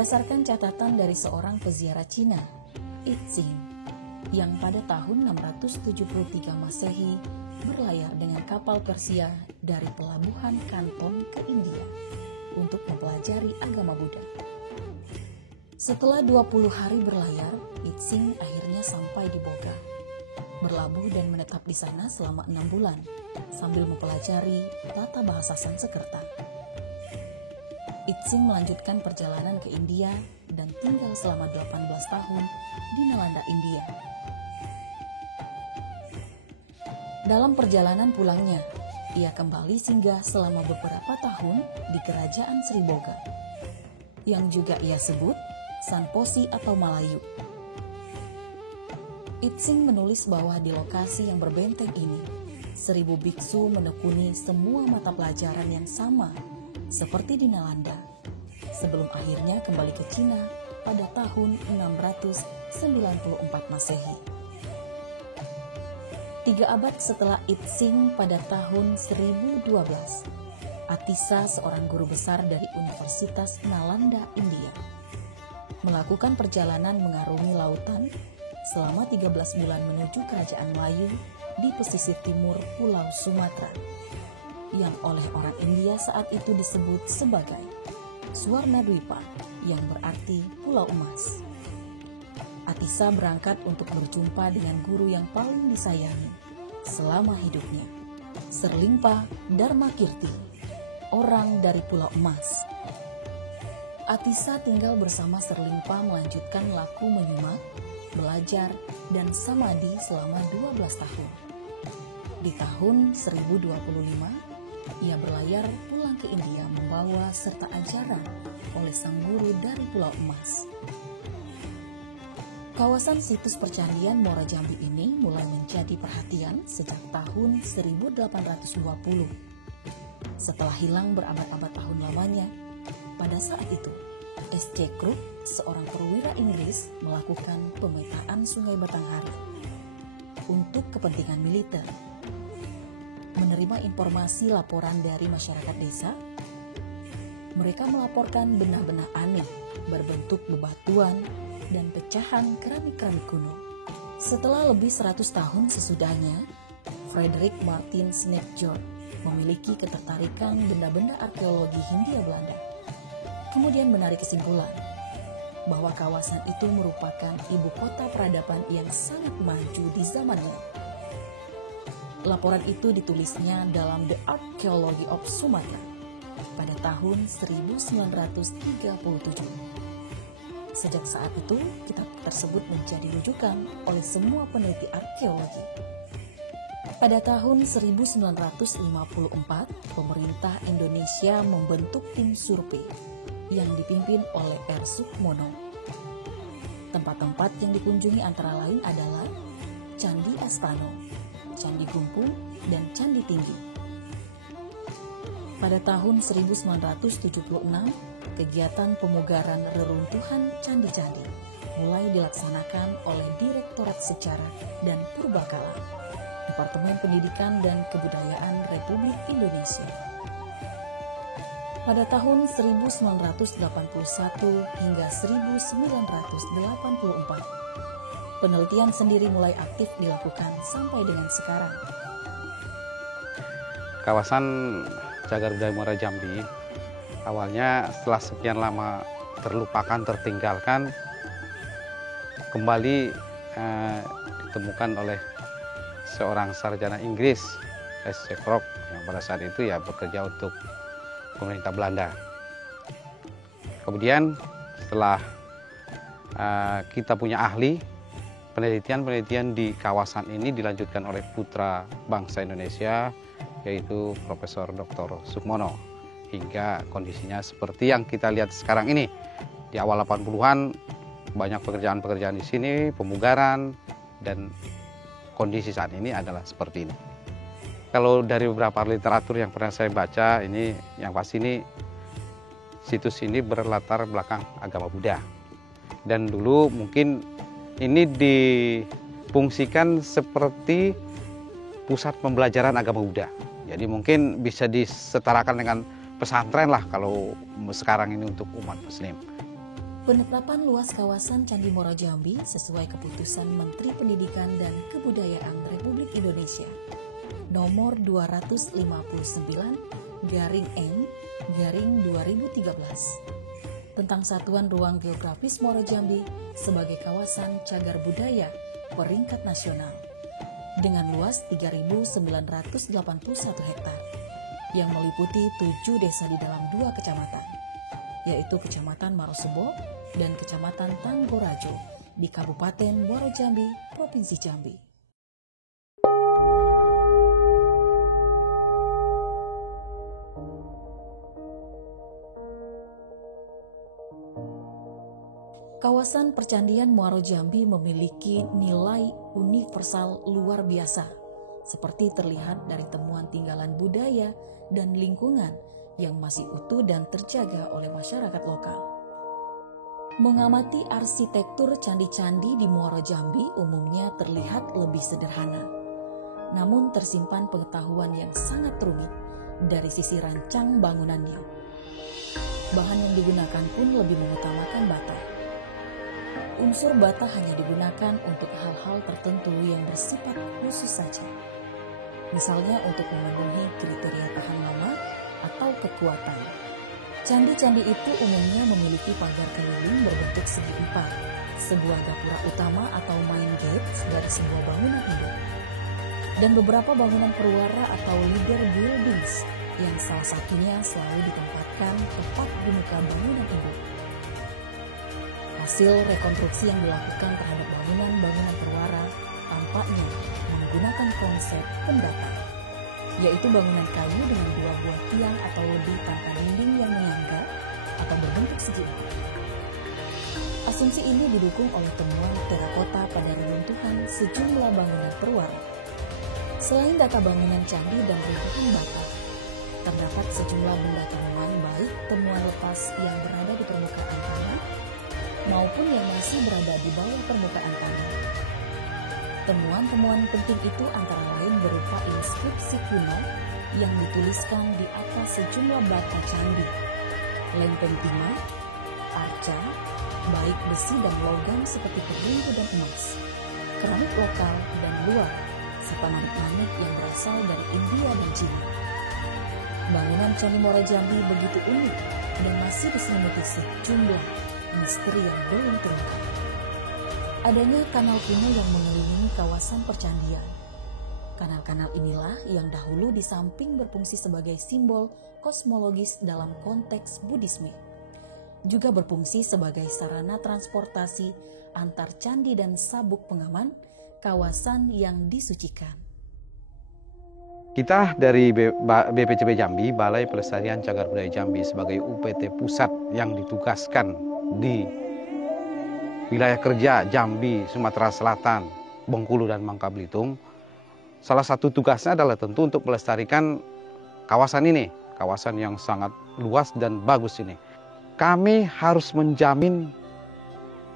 Berdasarkan catatan dari seorang peziarah Cina, Yixing, yang pada tahun 673 Masehi berlayar dengan kapal Persia dari pelabuhan Kanton ke India untuk mempelajari agama Buddha. Setelah 20 hari berlayar, Yixing akhirnya sampai di Boga, berlabuh dan menetap di sana selama 6 bulan sambil mempelajari tata bahasa Sanskerta. Yixing melanjutkan perjalanan ke India dan tinggal selama 18 tahun di Nalanda, India. Dalam perjalanan pulangnya, ia kembali singgah selama beberapa tahun di kerajaan Sri Boga, yang juga ia sebut Sanposi atau Malayu. Yixing menulis bahwa di lokasi yang berbenteng ini, 1000 biksu menekuni semua mata pelajaran yang sama seperti di Nalanda, sebelum akhirnya kembali ke Cina pada tahun 694 Masehi. 3 abad setelah Yixing pada tahun 1012, Atisa, seorang guru besar dari Universitas Nalanda, India, melakukan perjalanan mengarungi lautan selama 13 bulan menuju kerajaan Melayu di pesisir timur Pulau Sumatera, yang oleh orang India saat itu disebut sebagai Swarnadwipa, yang berarti Pulau Emas. Atisa berangkat untuk berjumpa dengan guru yang paling disayangi selama hidupnya, Serlimpa Dharmakirti, orang dari Pulau Emas. Atisa tinggal bersama Serlimpa melanjutkan laku menyimak, belajar, dan samadhi selama 12 tahun. Di tahun 1025, ia berlayar pulang ke India membawa serta ajaran oleh sang guru dari Pulau Emas. Kawasan situs percandian Muara Jambi ini mulai menjadi perhatian sejak tahun 1820. Setelah hilang berabad-abad tahun lamanya, pada saat itu, S.C. Crook, seorang perwira Inggris, melakukan pemetaan Sungai Batanghari untuk kepentingan militer. Menerima informasi laporan dari masyarakat desa, mereka melaporkan benda-benda aneh berbentuk bebatuan dan pecahan keramik-keramik kuno. Setelah lebih 100 tahun sesudahnya, Frederick Martin Snapjord memiliki ketertarikan benda-benda arkeologi Hindia Belanda. Kemudian menarik kesimpulan bahwa kawasan itu merupakan ibu kota peradaban yang sangat maju di zamannya. Laporan itu ditulisnya dalam The Archaeology of Sumatra pada tahun 1937. Sejak saat itu, kitab tersebut menjadi rujukan oleh semua peneliti arkeologi. Pada tahun 1954, pemerintah Indonesia membentuk tim survei yang dipimpin oleh R. Sukmono. Tempat-tempat yang dikunjungi antara lain adalah Candi Astano, Candi Gumpung, dan Candi Tinggi. Pada tahun 1976, kegiatan pemugaran reruntuhan candi-candi mulai dilaksanakan oleh Direktorat Sejarah dan Purbakala, Departemen Pendidikan dan Kebudayaan Republik Indonesia. Pada tahun 1981 hingga 1984, penelitian sendiri mulai aktif dilakukan sampai dengan sekarang. Kawasan Cagar Budaya Muara Jambi awalnya setelah sekian lama terlupakan, tertinggalkan, kembali ditemukan oleh seorang sarjana Inggris, S.C. Crook, yang pada saat itu ya bekerja untuk pemerintah Belanda. Kemudian setelah kita punya ahli, penelitian di kawasan ini dilanjutkan oleh putra bangsa Indonesia, yaitu Profesor Dr. Sukmono, hingga kondisinya seperti yang kita lihat sekarang ini. Di awal 80-an banyak pekerjaan-pekerjaan di sini, pemugaran, dan kondisi saat ini adalah seperti ini. Kalau dari beberapa literatur yang pernah saya baca, ini yang pasti ini situs ini berlatar belakang agama Buddha. Dan dulu mungkin ini difungsikan seperti pusat pembelajaran agama Buddha. Jadi mungkin bisa disetarakan dengan pesantren lah kalau sekarang ini untuk umat Muslim. Penetapan luas kawasan Candi Muaro Jambi sesuai keputusan Menteri Pendidikan dan Kebudayaan Republik Indonesia nomor 259/M/2013 tentang Satuan Ruang Geografis Muaro Jambi sebagai kawasan cagar budaya peringkat nasional dengan luas 3.981 hektar yang meliputi 7 desa di dalam 2 kecamatan, yaitu Kecamatan Marosebo dan Kecamatan Tanggorajo di Kabupaten Muaro Jambi, Provinsi Jambi. Kawasan Percandian Muaro Jambi memiliki nilai universal luar biasa, seperti terlihat dari temuan tinggalan budaya dan lingkungan yang masih utuh dan terjaga oleh masyarakat lokal. Mengamati arsitektur candi-candi di Muaro Jambi umumnya terlihat lebih sederhana, namun tersimpan pengetahuan yang sangat rumit dari sisi rancang bangunannya. Bahan yang digunakan pun lebih mengutamakan bata. Unsur bata hanya digunakan untuk hal-hal tertentu yang bersifat khusus saja. Misalnya untuk memenuhi kriteria tahan lama atau kekuatan. Candi-candi itu umumnya memiliki pagar keliling berbentuk segi empat, sebuah gapura utama atau main gate dari sebuah bangunan induk, dan beberapa bangunan perwara atau leader buildings yang salah satunya selalu ditempatkan tepat di muka bangunan induk. Hasil rekonstruksi yang dilakukan terhadap bangunan-bangunan perwara tampaknya menggunakan konsep pendatar, yaitu bangunan kayu dengan 2 buah tiang atau lebih tanpa dinding yang menyangga atau berbentuk segi empat. Asumsi ini didukung oleh temuan terakota pada reruntuhan sejumlah bangunan perwara. Selain data bangunan candi dan runtuhan bata, terdapat sejumlah benda temuan baik temuan lepas yang berada di permukaan tanah maupun yang masih berada di bawah permukaan tanah. Temuan-temuan penting itu antara lain berupa inskripsi kuno yang dituliskan di atas sejumlah bata candi, lempeng timah, arca, baik besi dan logam seperti perunggu dan emas, keramik lokal dan luar, serta manik-manik yang berasal dari India dan Cina. Bangunan Candi Muaro Jambi begitu unik dan masih diselimuti sejumlah misteri yang belum terungkap. Adanya kanal kuno yang mengelilingi kawasan percandian. Kanal-kanal inilah yang dahulu di samping berfungsi sebagai simbol kosmologis dalam konteks Buddhisme, juga berfungsi sebagai sarana transportasi antar candi dan sabuk pengaman kawasan yang disucikan. Kita dari BPCB Jambi, Balai Pelestarian Cagar Budaya Jambi, sebagai UPT pusat yang ditugaskan di wilayah kerja Jambi, Sumatera Selatan, Bengkulu, dan Bangka Belitung, salah satu tugasnya adalah tentu untuk melestarikan kawasan ini, kawasan yang sangat luas dan bagus ini. Kami harus menjamin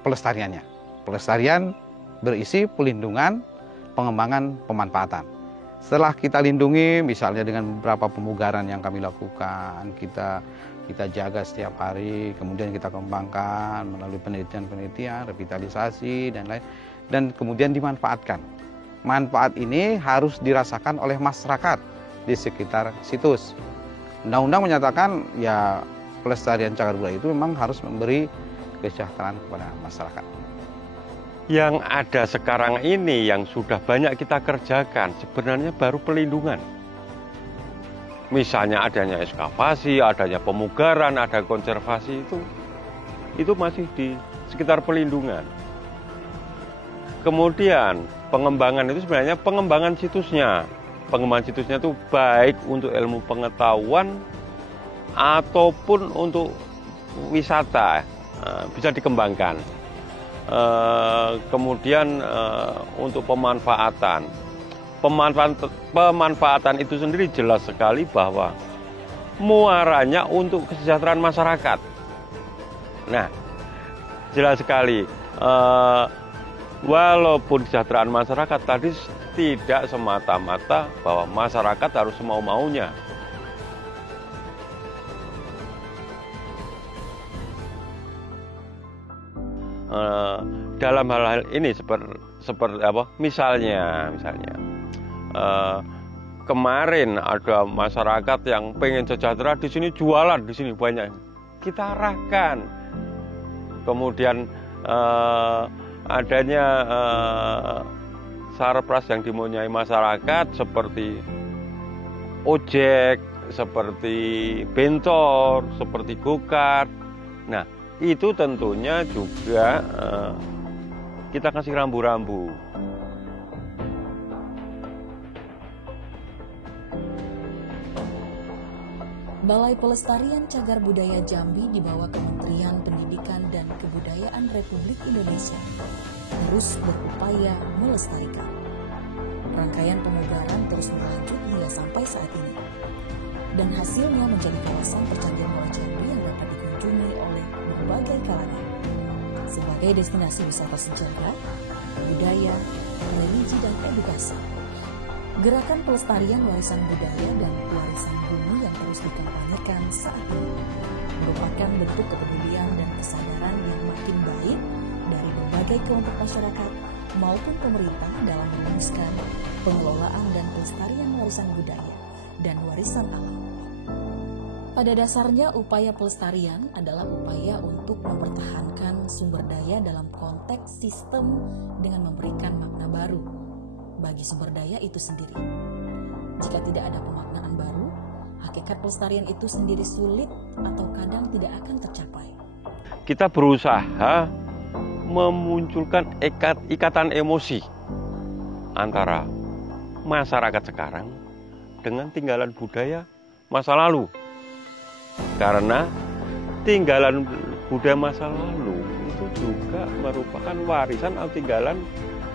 pelestariannya. Pelestarian berisi pelindungan, pengembangan, pemanfaatan. Setelah kita lindungi, misalnya dengan beberapa pemugaran yang kami lakukan, kita jaga setiap hari, kemudian kita kembangkan melalui penelitian, revitalisasi, dan lain, dan kemudian dimanfaatkan. Manfaat ini harus dirasakan oleh masyarakat di sekitar situs. Undang-undang menyatakan ya pelestarian cagar budaya itu memang harus memberi kesejahteraan kepada masyarakat. Yang ada sekarang ini yang sudah banyak kita kerjakan sebenarnya baru pelindungan. Misalnya adanya ekskavasi, adanya pemugaran, ada konservasi, itu masih di sekitar pelindungan. Kemudian pengembangan itu sebenarnya pengembangan situsnya. Pengembangan situsnya itu baik untuk ilmu pengetahuan ataupun untuk wisata, bisa dikembangkan. Kemudian untuk pemanfaatan itu sendiri jelas sekali bahwa muaranya untuk kesejahteraan masyarakat. Nah, jelas sekali walaupun kesejahteraan masyarakat tadi tidak semata-mata bahwa masyarakat harus semau-maunya. dalam hal-hal ini seperti apa? Misalnya kemarin ada masyarakat yang pengen sejahtera di sini, jualan di sini banyak, kita arahkan. Kemudian adanya sarpras yang dimunyai masyarakat seperti ojek, seperti bentor, seperti go-kart. Nah, itu tentunya juga kita kasih rambu-rambu. Balai Pelestarian Cagar Budaya Jambi di bawah Kementerian Pendidikan dan Kebudayaan Republik Indonesia terus berupaya melestarikan. Rangkaian pemugaran terus berlanjut hingga sampai saat ini. Dan hasilnya menjadi kawasan percandian Muara Jambi yang dapat dikunjungi oleh berbagai kalangan. Sebagai destinasi wisata sejarah, budaya, religi, dan edukasi. Gerakan pelestarian warisan budaya dan warisan bumi yang terus dikampanyekan saat ini merupakan bentuk kepedulian dan kesadaran yang makin baik dari berbagai kelompok masyarakat maupun pemerintah dalam merumuskan pengelolaan dan pelestarian warisan budaya dan warisan alam. Pada dasarnya, upaya pelestarian adalah upaya untuk mempertahankan sumber daya dalam konteks sistem dengan memberikan makna baru bagi sumber daya itu sendiri. Jika tidak ada pemaknaan baru, hakikat pelestarian itu sendiri sulit atau kadang tidak akan tercapai. Kita berusaha memunculkan ikatan emosi antara masyarakat sekarang dengan tinggalan budaya masa lalu. Karena tinggalan budaya masa lalu itu juga merupakan warisan atau tinggalan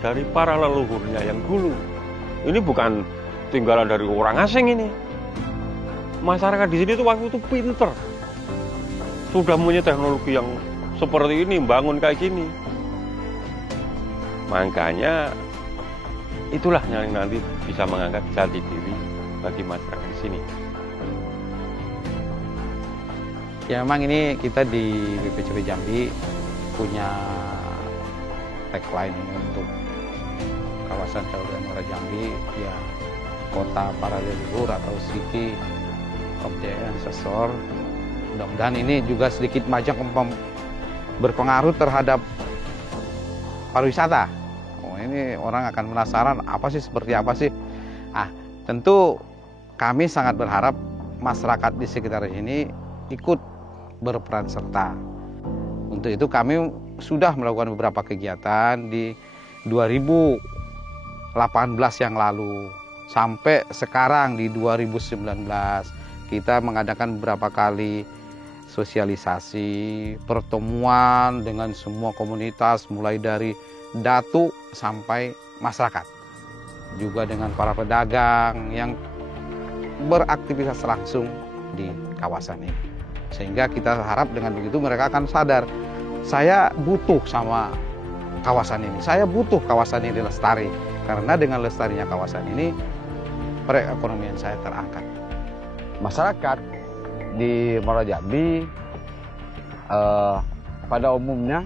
dari para leluhurnya yang dulu. Ini bukan tinggalan dari orang asing ini. Masyarakat di sini tuh waktu itu pinter. Sudah punya teknologi yang seperti ini, bangun kayak gini. Makanya itulah yang nanti bisa mengangkat jati diri bagi masyarakat di sini. Ya memang ini kita di BPCB Jambi punya tagline ini untuk kawasan Cagar Budaya Muara Jambi, ya kota para leluhur atau city of the ancestor. Mudah-mudahan ini juga sedikit macam berpengaruh terhadap pariwisata. Oh, ini orang akan penasaran seperti apa sih. Tentu kami sangat berharap masyarakat di sekitar ini ikut berperan serta. Untuk itu kami sudah melakukan beberapa kegiatan di 2018 yang lalu sampai sekarang di 2019 kita mengadakan beberapa kali sosialisasi, pertemuan dengan semua komunitas mulai dari datu sampai masyarakat, juga dengan para pedagang yang beraktivitas langsung di kawasan ini. Sehingga kita harap dengan begitu mereka akan sadar, saya butuh sama kawasan ini, saya butuh kawasan ini lestari. Karena dengan lestarinya kawasan ini, perekonomian saya terangkat. Masyarakat di Muara Jambi pada umumnya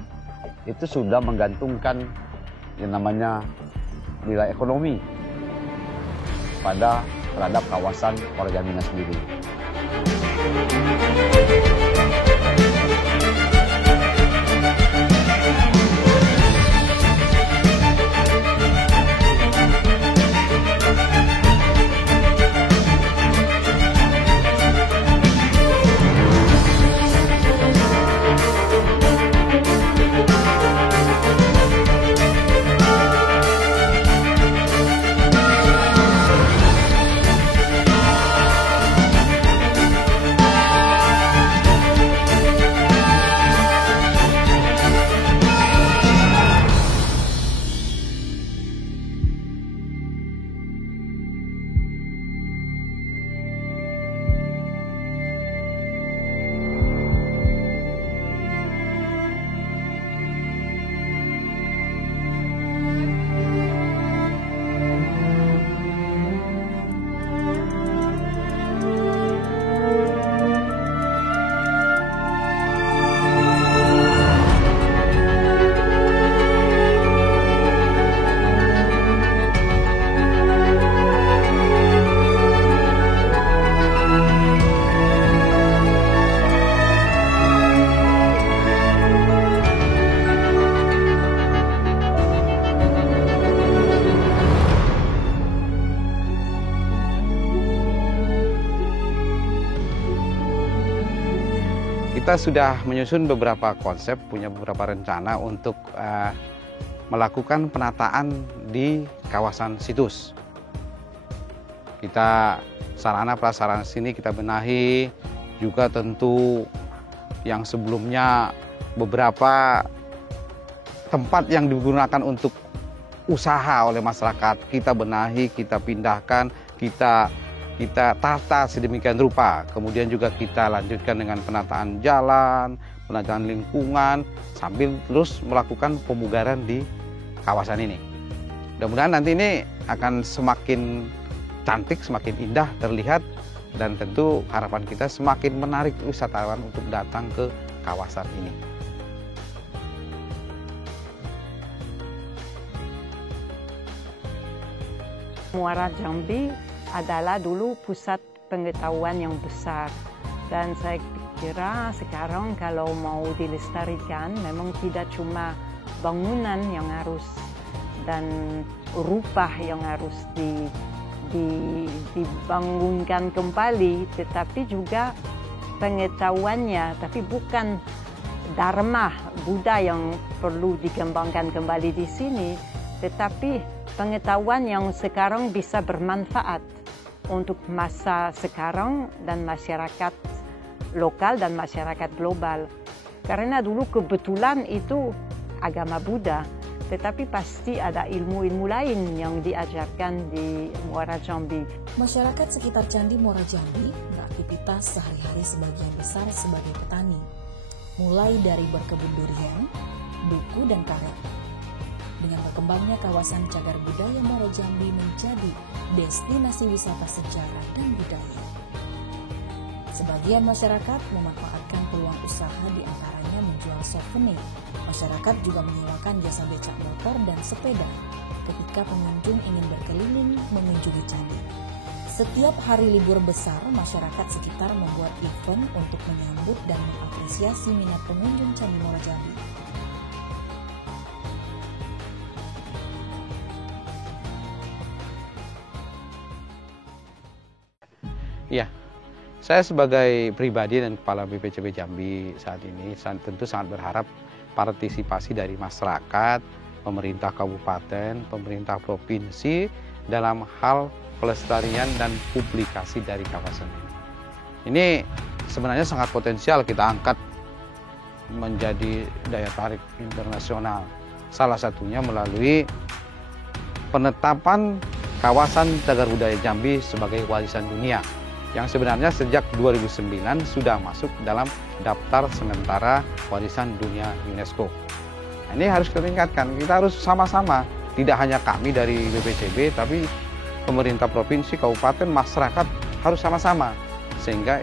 itu sudah menggantungkan yang namanya nilai ekonomi terhadap kawasan Muara Jambi sendiri. kita sudah menyusun beberapa konsep, punya beberapa rencana untuk melakukan penataan di kawasan situs. Kita sarana prasarana sini kita benahi, juga tentu yang sebelumnya beberapa tempat yang digunakan untuk usaha oleh masyarakat kita benahi, kita pindahkan, kita tata sedemikian rupa. Kemudian juga kita lanjutkan dengan penataan jalan, penataan lingkungan, sambil terus melakukan pemugaran di kawasan ini. Mudah-mudahan nanti ini akan semakin cantik, semakin indah terlihat, dan tentu harapan kita semakin menarik wisatawan untuk datang ke kawasan ini. Muara Jambi adalah dulu pusat pengetahuan yang besar, dan saya kira sekarang kalau mau dilestarikan memang tidak cuma bangunan yang harus dan rupa yang harus dibangunkan kembali, tetapi juga pengetahuannya, tapi bukan dharma Buddha yang perlu dikembangkan kembali di sini, tetapi pengetahuan yang sekarang bisa bermanfaat untuk masa sekarang dan masyarakat lokal dan masyarakat global. Karena dulu kebetulan itu agama Buddha, tetapi pasti ada ilmu-ilmu lain yang diajarkan di Muara Jambi. Masyarakat sekitar Candi Muara Jambi beraktivitas sehari-hari sebagian besar sebagai petani, mulai dari berkebun durian, duku, dan karet. Dengan berkembangnya kawasan cagar budaya Muara Jambi menjadi destinasi wisata sejarah dan budaya. Sebagian masyarakat memanfaatkan peluang usaha, diantaranya menjual souvenir. Masyarakat juga menyewakan jasa becak motor dan sepeda ketika pengunjung ingin berkeliling mengunjungi candi. Setiap hari libur besar, masyarakat sekitar membuat event untuk menyambut dan mengapresiasi minat pengunjung Candi Muara Jambi. Ya, saya sebagai pribadi dan Kepala BPCB Jambi saat ini tentu sangat berharap partisipasi dari masyarakat, pemerintah kabupaten, pemerintah provinsi dalam hal pelestarian dan publikasi dari kawasan ini. Ini sebenarnya sangat potensial kita angkat menjadi daya tarik internasional. Salah satunya melalui penetapan kawasan cagar budaya Jambi sebagai warisan dunia, yang sebenarnya sejak 2009 sudah masuk dalam daftar sementara warisan dunia UNESCO. Nah, ini harus kita tingkatkan, kita harus sama-sama, tidak hanya kami dari BPCB, tapi pemerintah provinsi, kabupaten, masyarakat harus sama-sama, sehingga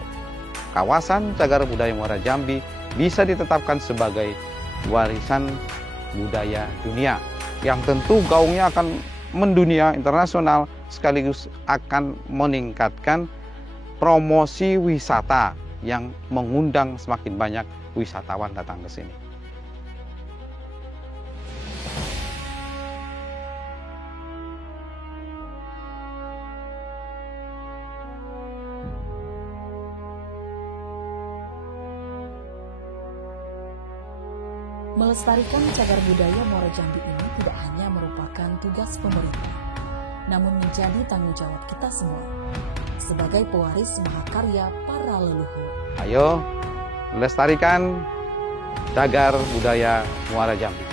kawasan cagar budaya Muara Jambi bisa ditetapkan sebagai warisan budaya dunia, yang tentu gaungnya akan mendunia internasional, sekaligus akan meningkatkan promosi wisata yang mengundang semakin banyak wisatawan datang ke sini. Melestarikan cagar budaya Muara Jambi ini tidak hanya merupakan tugas pemerintah, namun menjadi tanggung jawab kita semua sebagai pewaris mahakarya para leluhur. Ayo, lestarikan cagar budaya Muara Jambi.